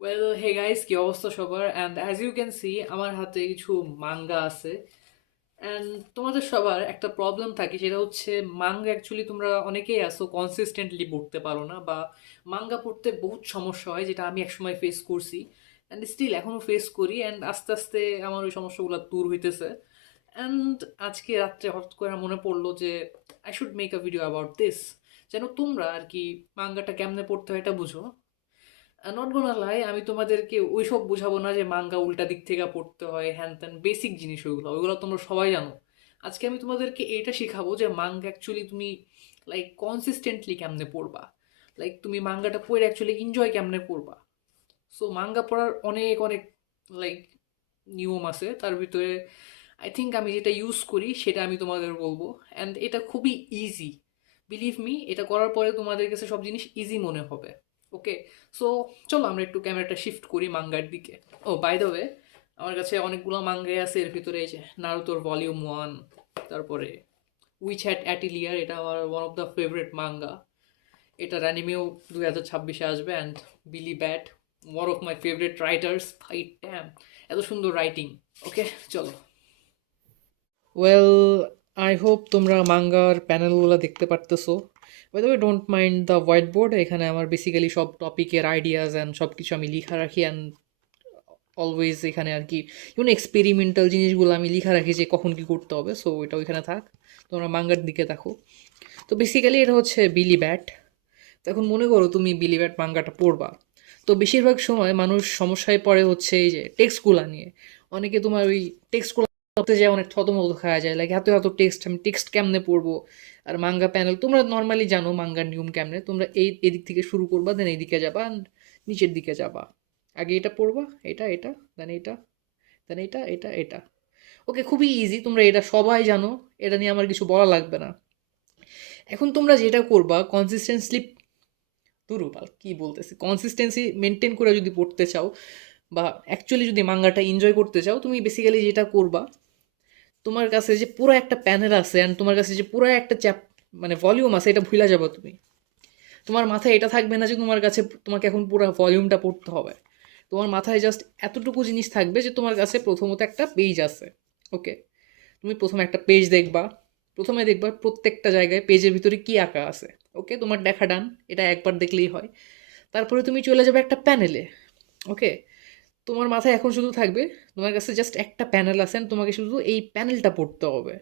Well hey guys, কি অবস্থা সবার? And as you can see আমার হাতে কিছু মাঙ্গা আছে। অ্যান্ড তোমাদের সবার একটা প্রবলেম থাকে, সেটা হচ্ছে মাঙ্গা অ্যাকচুয়ালি তোমরা অনেকেই আসো কনসিস্টেন্টলি পড়তে পারো না, বা মাঙ্গা পড়তে বহুত সমস্যা হয়, যেটা আমি একসময় ফেস করছি অ্যান্ড স্টিল এখনও ফেস করি। অ্যান্ড আস্তে আস্তে আমার ওই সমস্যাগুলো দূর হইতেছে। অ্যান্ড আজকে রাত্রে হঠাৎ করে মনে পড়লো যে I should make a video about this, যেন তোমরা আর কি মাঙ্গাটা কেমনে পড়তে হয় এটা বুঝো। নট গোনা লাই, আমি তোমাদেরকে ওইসব বুঝাবো না যে মাঙ্গা উল্টা দিক থেকে পড়তে হয়, হ্যান ত্যান বেসিক জিনিস ওইগুলো ওইগুলো তোমরা সবাই জানো। আজকে আমি তোমাদেরকে এটা শেখাবো যে মাঙ্গা অ্যাকচুয়ালি তুমি লাইক কনসিস্টেন্টলি কেমনে পড়বা, লাইক তুমি মাঙ্গাটা পড়ে অ্যাকচুয়ালি এনজয় কেমনে করবা। সো মাঙ্গা পড়ার অনেক অনেক লাইক নিয়ম আছে, তার ভিতরে আই থিঙ্ক আমি যেটা ইউজ করি সেটা আমি তোমাদের বলবো। অ্যান্ড এটা খুবই ইজি, বিলিভ মি, এটা করার পরে তোমাদের কাছে সব জিনিস ইজি মনে হবে। ওকে, সো চলো আমরা একটু ক্যামেরাটা শিফট করি মাঙ্গার দিকে। ও বাই দ্য ওয়ে, আমার কাছে অনেকগুলো মাঙ্গাই আছে, এর ভিতরে এই যে নারুতোর ভলিউম 1, তারপরে উইচ হ্যাট অ্যাটিলিয়ার, এটা আমার one of the favourite manga. এটার অ্যানিমেও 2026-এ আসবে। And Billy Bat, one of my favourite writers, ভাই ড্যাম এত সুন্দর রাইটিং। ওকে, চলো। ওয়েল, আই হোপ তোমরা মাঙ্গার প্যানেলগুলো দেখতে পারতেছো। By the way, don't mind the whiteboard, এখানে আমার বেসিক্যালি সব টপিকের আইডিয়াস অ্যান্ড সব কিছু আমি লিখা রাখি। অ্যান্ড অলওয়েজ এখানে আর কি ইউনো এক্সপেরিমেন্টাল জিনিসগুলো আমি লিখা রাখি যে কখন কী করতে হবে। সো এটা ওইখানে থাক, তোমরা মাঙ্গার দিকে দেখো। তো বেসিক্যালি এটা হচ্ছে বিলি ব্যাট। তো এখন মনে করো তুমি বিলি ব্যাট মাঙ্গাটা পড়বা, তো বেশিরভাগ সময় মানুষ সমস্যায় পড়ে হচ্ছে এই যে টেক্সটগুলো নিয়ে। অনেকে তোমার ওই টেক্সটগুলো পড়তে যায় অনেক থতমত খাওয়া যায়, লাইক এত এত টেক্সট, আমি টেক্সট কেমনে পড়বো। আর মাঙ্গা প্যানেল তোমরা নর্মালি জানো মাঙ্গার নিয়ম কেমনে, তোমরা এদিক থেকে শুরু করবা, দেন এইদিকে যাবা and নিচের দিকে যাবা। আগে এটা পড়বা, এটা এটা, দেন এটা, দেন এটা এটা এটা। ওকে, খুবই ইজি, তোমরা এটা সবাই জানো, এটা নিয়ে আমার কিছু বলা লাগবে না। এখন তোমরা যেটা করবা কনসিস্টেন্সলি, দুরুপাল কি বলতেছি, কনসিস্টেন্সি মেনটেন করে যদি পড়তে চাও বা অ্যাকচুয়ালি যদি মাঙ্গাটা এনজয় করতে চাও, তুমি বেসিক্যালি যেটা করবা, তোমার কাছে যে পুরো একটা প্যানেল আছে অ্যান্ড তোমার কাছে যে পুরো একটা মানে ভলিউম আছে, এটা ভুলে যাবে তুমি। তোমার মাথায় এটা থাকবে না যে তোমার কাছে তোমাকে এখন পুরো ভলিউমটা পড়তে হবে। তোমার মাথায় জাস্ট এতটুকু জিনিস থাকবে যে তোমার কাছে প্রথমত একটা পেজ আছে। ওকে, তুমি প্রথমে একটা পেজ দেখবা, প্রথমে দেখবা প্রত্যেকটা জায়গায় পেজের ভিতরে কি আঁকা আছে। ওকে, তোমার দেখা ডান, এটা একবার দেখলেই হয়। তারপরে তুমি চলে যাবে একটা প্যানেলে। ওকে, তোমার মাথায় এখন শুধু থাকবে তোমার কাছে জাস্ট একটা প্যানেল আছে and তোমাকে শুধু এই প্যানেলটা পড়তে হবে।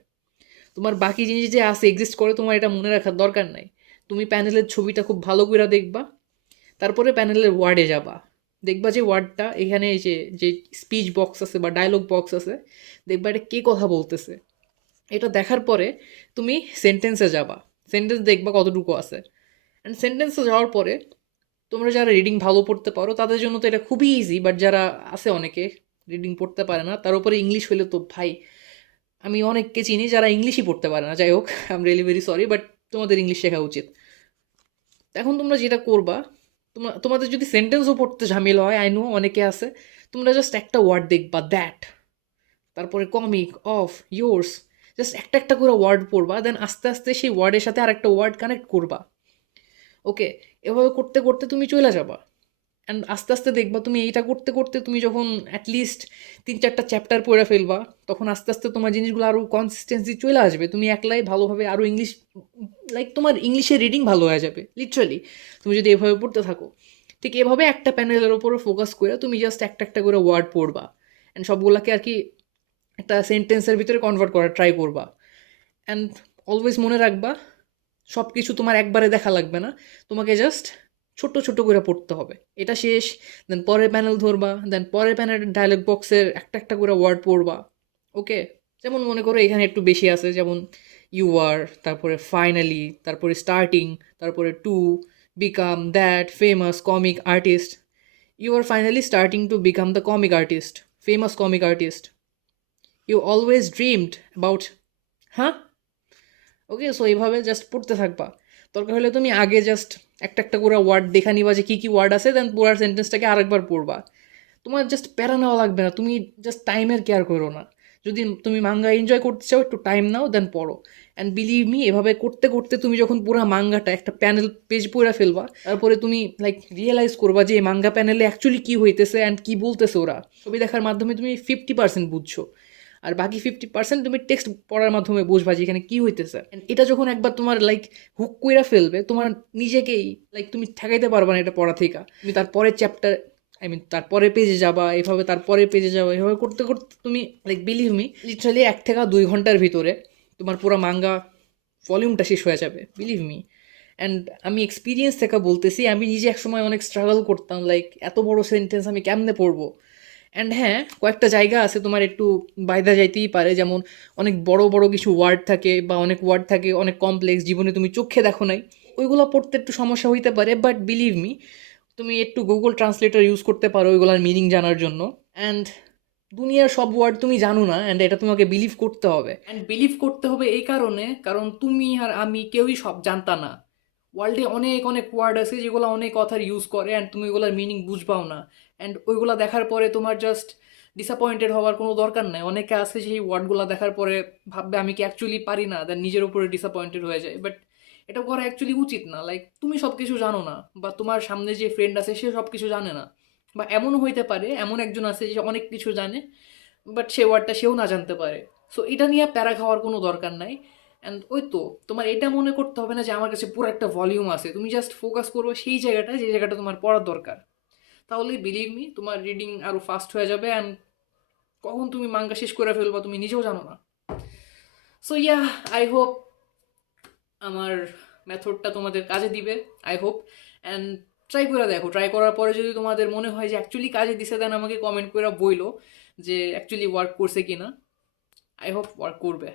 তোমার বাকি জিনিস যে আছে এক্সিস্ট করে তোমার এটা মনে রাখার দরকার নাই। তুমি প্যানেলের ছবিটা খুব ভালো করে দেখবা, তারপরে প্যানেলের ওয়ার্ডে যাবা। দেখবা যে ওয়ার্ডটা এখানে এই যে যে স্পিচ বক্স আছে বা ডায়লগ বক্স আছে, দেখবা এটা কে কথা বলতেছে। এটা দেখার পরে তুমি সেন্টেন্সে যাবা, সেন্টেন্স দেখবা কতটুকু আছে। অ্যান্ড সেন্টেন্সে যাওয়ার পরে তোমরা যারা রিডিং ভালো পড়তে পারো তাদের জন্য তো এটা খুবই ইজি, বাট যারা আছে অনেকে রিডিং পড়তে পারে না, তার উপরে ইংলিশ হলে তো ভাই, আমি অনেককে চিনি যারা ইংলিশই পড়তে পারে না। যাই হোক, I am really very sorry, but তোমাদের ইংলিশ শেখা উচিত। এখন তোমরা যেটা করবা, তোমাদের যদি সেন্টেন্সও পড়তে ঝামেলা হয়, আই নো অনেকে আছে, তোমরা জাস্ট একটা ওয়ার্ড দেখবা, দ্যাট, তারপরে কমিক, অফ, ইয়োর্স, জাস্ট একটা একটা করে ওয়ার্ড পড়বা, দেন আস্তে আস্তে সেই ওয়ার্ডের সাথে আরেকটা ওয়ার্ড কানেক্ট করবা। ওকে, এভাবে করতে করতে তুমি চলে যাবা। অ্যান্ড আস্তে আস্তে দেখবা তুমি এইটা করতে করতে তুমি যখন অ্যাটলিস্ট 3-4টা চ্যাপ্টার পড়ে ফেলবা, তখন আস্তে আস্তে তোমার জিনিসগুলো আরও কনসিস্টেন্সি চলে আসবে, তুমি একলাই ভালোভাবে আরও ইংলিশ, লাইক তোমার ইংলিশের রিডিং ভালো হয়ে যাবে লিটারালি, তুমি যদি এভাবে পড়তে থাকো। ঠিক এভাবে একটা প্যানেলের ওপরে ফোকাস করে তুমি জাস্ট একটা একটা করে ওয়ার্ড পড়বা অ্যান্ড সবগুলোকে আর কি একটা সেন্টেন্সের ভিতরে কনভার্ট করার ট্রাই করবা। অ্যান্ড অলওয়েজ মনে রাখবা, সব কিছু তোমার একবারে দেখা লাগবে না, তোমাকে জাস্ট ছোট ছোট করে পড়তে হবে। এটা শেষ, দেন পরের প্যানেল ধরবা, দেন পরের প্যানেলের ডায়লগ বক্সের একটা একটা করে ওয়ার্ড পড়বা। ওকে, যেমন মনে করো এখানে একটু বেশি আছে, যেমন ইউ আর, তারপরে ফাইনালি, তারপরে স্টার্টিং, তারপরে to, become that famous comic artist, you are finally starting to become the comic artist, famous comic artist, you always dreamed about, হ্যাঁ। ওকে, সো এইভাবে জাস্ট পড়তে থাকবা। দরকার হলে তুমি আগে জাস্ট একটা একটা করে ওয়ার্ড দেখে নিবা যে কী কী ওয়ার্ড আছে, দেন পুরো সেন্টেন্সটাকে আরেকবার পড়বা। তোমার জাস্ট প্যারা নেওয়া লাগবে না, তুমি জাস্ট টাইমের কেয়ার করো না। যদি তুমি মাঙ্গা এনজয় করতে চাও একটু টাইম নাও, দেন পড়ো। অ্যান্ড বিলিভ মি এভাবে করতে করতে তুমি যখন পুরো মাঙ্গাটা একটা প্যানেল পেজ পড়ে ফেলবা, তারপরে তুমি লাইক রিয়েলাইজ করবা যে এই মাঙ্গা প্যানেলে অ্যাকচুয়ালি কী হইতেছে অ্যান্ড কী বলতেছে ওরা। ছবি দেখার মাধ্যমে তুমি 50% বুঝছো, আর বাকি 50% তুমি টেক্সট পড়ার মাধ্যমে বুঝবা যে এখানে কী হইতেছে। And এটা যখন একবার তোমার লাইক হুক কইরা ফেলবে, তোমার নিজেকেই লাইক তুমি ঠেকাইতে পারবা না এটা পড়া থেকে। তুমি তারপরের চ্যাপ্টার, আই মিন তারপরে পেজে যাবা, এভাবে তারপরে পেজে যাবা, এভাবে করতে করতে তুমি লাইক বিলিভ মি লিটারালি 1 থেকে 2 ঘন্টার ভিতরে তোমার পুরো মাঙ্গা ভলিউমটা শেষ হয়ে যাবে, বিলিভ মি। অ্যান্ড আমি এক্সপিরিয়েন্স থেকে বলতেছি, আমি নিজে একসময় অনেক স্ট্রাগল করতাম লাইক এত বড় সেন্টেন্স আমি কেমনে পড়বো। অ্যান্ড হ্যাঁ, কয়েকটা জায়গা আছে তোমার একটু বাইদা যাইতেই পারে, যেমন অনেক বড় বড় কিছু ওয়ার্ড থাকে বা অনেক ওয়ার্ড থাকে অনেক কমপ্লেক্স, জীবনে তুমি চোখে দেখো নাই, ওইগুলো পড়তে একটু সমস্যা হইতে পারে। বাট বিলিভ মি, তুমি একটু গুগল ট্রান্সলেটর ইউজ করতে পারো ওইগুলোর মিনিং জানার জন্য। অ্যান্ড দুনিয়ার সব ওয়ার্ড তুমি জানো না, অ্যান্ড এটা তোমাকে বিলিভ করতে হবে। অ্যান্ড বিলিভ করতে হবে এই কারণে, কারণ তুমি আর আমি কেউই সব জানতা না। ওয়ার্ল্ডে অনেক অনেক ওয়ার্ড আছে যেগুলো অনেক কথার ইউজ করে, অ্যান্ড তুমি ওগুলোর মিনিং বুঝবাও না। অ্যান্ড ওইগুলো দেখার পরে তোমার জাস্ট ডিসঅ্যাপয়েন্টেড হওয়ার কোনো দরকার নাই। অনেকে আছে সেই ওয়ার্ডগুলো দেখার পরে ভাববে আমি কি অ্যাকচুয়ালি পারি না, দেন নিজের উপরে ডিসঅ্যাপয়েন্টেড হয়ে যায়। বাট এটা করা অ্যাকচুয়ালি উচিত না। লাইক তুমি সব কিছু জানো না, বা তোমার সামনে যে ফ্রেন্ড আছে সে সব কিছু জানে না, বা এমনও হইতে পারে এমন একজন আছে যে অনেক কিছু জানে বাট সে ওয়ার্ডটা সেও না জানতে পারে। সো এটা নিয়ে প্যারা খাওয়ার কোনো দরকার নাই। অ্যান্ড ওই তো তোমার এটা মনে করতে হবে না যে আমার কাছে পুরো একটা ভলিউম আছে, তুমি জাস্ট ফোকাস করবে সেই জায়গাটা যে জায়গাটা তোমার পড়ার দরকার। তাহলে বিলিভ মি তোমার রিডিং আরও ফাস্ট হয়ে যাবে, অ্যান্ড কখন তুমি মাঙ্গা শেষ করে ফেলবা তুমি নিজেও জানো না। সো ইয়া, আই হোপ আমার মেথডটা তোমাদের কাজে দিবে, আই হোপ। অ্যান্ড ট্রাই করে দেখো, ট্রাই করার পরে যদি তোমাদের মনে হয় যে অ্যাকচুয়ালি কাজে দিছে, দেন আমাকে কমেন্ট করে বইলো যে অ্যাকচুয়ালি ওয়ার্ক করছে কিনা। আই হোপ ওয়ার্ক করবে।